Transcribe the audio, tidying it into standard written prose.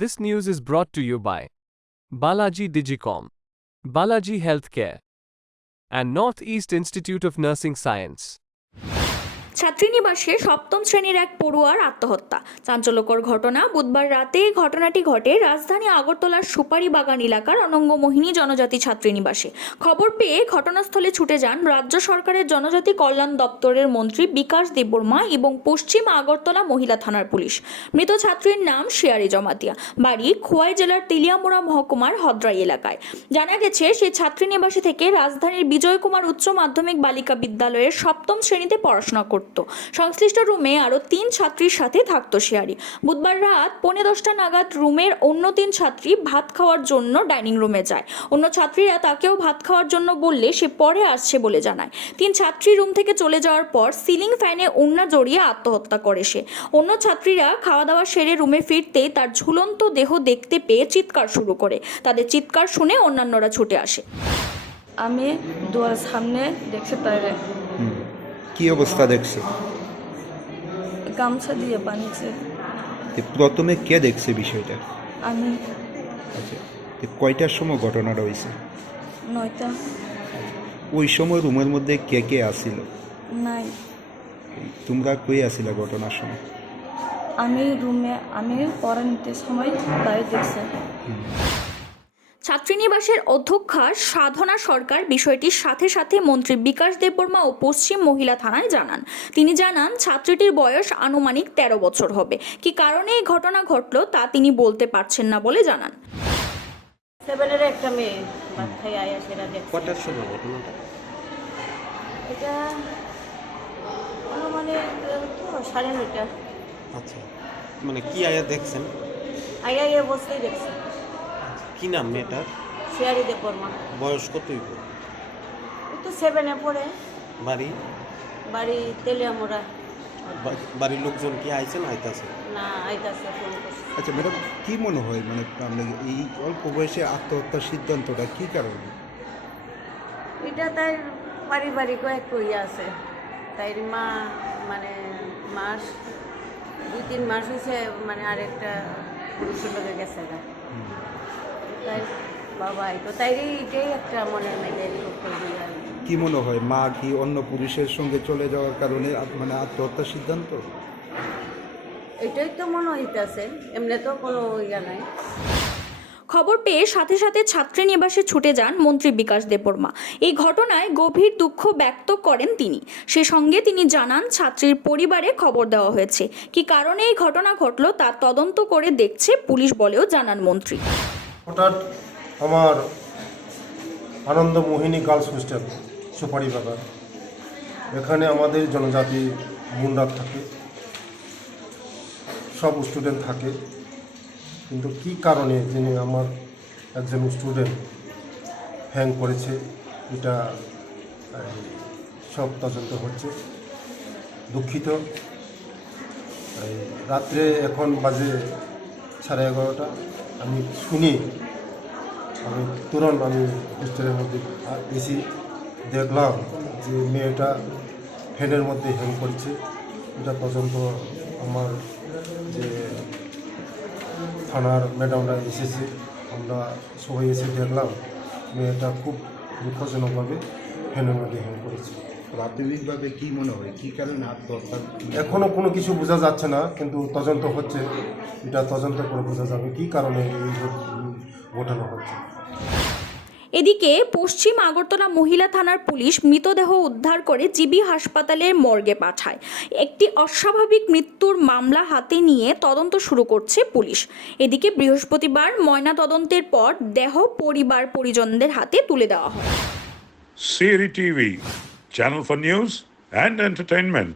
This news is brought to you by Balaji Digicom, Balaji Healthcare, and Northeast Institute of Nursing Science. ছাত্রীনিবাসে সপ্তম শ্রেণীর এক পড়ুয়ার আত্মহত্যা। চাঞ্চল্যকর ঘটনা। বুধবার রাতে ঘটনাটি ঘটে রাজধানী আগরতলার সুপারি বাগান এলাকার অনঙ্গমোহিনী জনজাতি ছাত্রীনিবাসে। খবর পেয়ে ঘটনাস্থলে ছুটে যান রাজ্য সরকারের জনজাতি কল্যাণ দপ্তরের মন্ত্রী বিকাশ দেববর্মা এবং পশ্চিম আগরতলা মহিলা থানার পুলিশ। মৃত ছাত্রীর নাম শিয়ারি জমাতিয়া, বাড়ি খোয়াই জেলার তেলিয়ামুড়া মহকুমার হদ্রাই এলাকায়। জানা গেছে, সেই ছাত্রীনিবাসে থেকে রাজধানীর বিজয় কুমার উচ্চ মাধ্যমিক বালিকা বিদ্যালয়ের সপ্তম শ্রেণীতে পড়াশোনা করত। সংশ্লিষ্ট রুমে আরো 3 ছাত্রীর সাথে থাকতো শিয়ারি। বুধবার রাত 10:45 নাগাদ রুমের অন্য 3 ছাত্রী ভাত খাওয়ার জন্য ডাইনিং রুমে যায়। অন্য ছাত্রীরা তাকেও ভাত খাওয়ার জন্য বললে সে পরে আসছে বলে জানায়। 3 ছাত্রী রুম থেকে চলে যাওয়ার পর সিলিং ফ্যানে ওড়না জড়িয়ে আত্মহত্যা করে সে। অন্য ছাত্রীরা খাওয়া দাওয়া সেরে রুমে ফিরতেই তার ঝুলন্ত দেহ দেখতে পেয়ে চিৎকার শুরু করে। তাদের চিৎকার শুনে অন্যান্যরা ছুটে আসে। আমি দুয়ার সামনে দেখছি তারে। কি অবস্থা দেখছে? গামছা দিয়ে বানিয়েছে। প্রথমে কে দেখছে বিষয়টা? আমি। আচ্ছা, কয়টার সময় ঘটনাটা হয়েছে? 9টা। ওই সময় রুমের মধ্যে কে কে আসিল? নাই। তোমরা কই আসিলা ঘটনার সময়? আমি পড়া নিতে সময় তাই দেখছে। ছাত্রীনিবাসের অধ্যক্ষা সাধনা সরকার বিষয়টির সাথে সাথে মন্ত্রী বিকাশ দেববর্মা ও পশ্চিম মহিলা থানায় জানান। তিনি জানান, ছাত্রীটির বয়স আনুমানিক 13 বছর হবে। কি কারণে এই ঘটনা ঘটলো তা তিনি বলতে পারছেন না বলে জানান। 7-এর একটা মেয়ে ভাত খাই আয়া সেটা দেখছে। কটার সময় ঘটনাটা? এটা আনুমানিক 9:30। আচ্ছা, মানে কি আয়া দেখছেন? আয়া বসতেই দেখছে। কি নাম মেয়েটার? শিয়ারি দেববর্মা। বয়স কতই? তো 7-এ পড়ে। বাড়ি তেলিয়ামুড়া। বাড়ির লোকজন কি আইছেন? আইতাছে না, আইতাছে, ফোন করছে। আচ্ছা ম্যাডাম, কি মনে হয় মানে আপনার এই অল্প বয়সে আত্মহত্যার সিদ্ধান্তটা কি কারণে? এটা তাই পারিবারিক এক কইয়া আছে। তাই মা মানে 2-3 মাস হয়েছে, মানে আরেকটা পুরুষের লোকে গেছে গা। তাই বাবা তো তাই এটাই একটা মনের মেলে। কি মনে হয়, মা কি অন্য পুরুষের সঙ্গে চলে যাওয়ার কারণে মানে আত্মহত্যার সিদ্ধান্ত? এটাই তো মনে হইতেছে, এমনি তো কোনো ইয়া নাই। খবর পেয়ে সাথে সাথে ছাত্রীনিবাসে ছুটে যান মন্ত্রী বিকাশ দেববর্মা। এই ঘটনায় গভীর দুঃখ ব্যক্ত করেন তিনি। সে সঙ্গে তিনি জানান, ছাত্রীর পরিবারে খবর দেওয়া হয়েছে। কি কারণে এই ঘটনা ঘটলো তার তদন্ত করে দেখছে পুলিশ বলেও জানান মন্ত্রী। হঠাৎ আমার আনন্দমোহিনী গার্লস হোস্টেল সুপারি বাগান, এখানে আমাদের জনজাতি বোনরা থাকে, সব স্টুডেন্ট থাকে। কিন্তু কি কারণে যিনি আমার একজন স্টুডেন্ট হ্যাং করেছে, এটা সব তদন্ত হচ্ছে। দুঃখিত। রাত্রে এখন বাজে 11:30। আমি শুনি, আমি তুরন্ত হোস্টেলের মধ্যে এসি দেখলাম যে মেয়েটা ফ্যানের মধ্যে হ্যাং করছে। এটা তদন্ত আমার যে থানার ম্যাডামরা এসেছে, আমরা সবাই এসে দেখলাম মেয়েটা খুব দুঃখজনকভাবে ফ্যানের মধ্যে হ্যাং করেছে। প্রাথমিকভাবে কি মনে হয়, কি কারণে আত্মহত্যা? এখনও কোনো কিছু বোঝা যাচ্ছে না, কিন্তু তদন্ত হচ্ছে। এটা তদন্ত করে বোঝা যাবে কি কারণে এই ঘটনা হচ্ছে। এদিকে পশ্চিম আগরতলা মহিলা থানার পুলিশ মৃতদেহ উদ্ধার করে জিবি হাসপাতালের মর্গে পাঠায়। একটি অস্বাভাবিক মৃত্যুর মামলা হাতে নিয়ে তদন্ত শুরু করছে পুলিশ। এদিকে বৃহস্পতিবার ময়না তদন্তের পর দেহ পরিবার পরিজনদের হাতে তুলে দেওয়া হয়। CRI TV, channel for news and entertainment.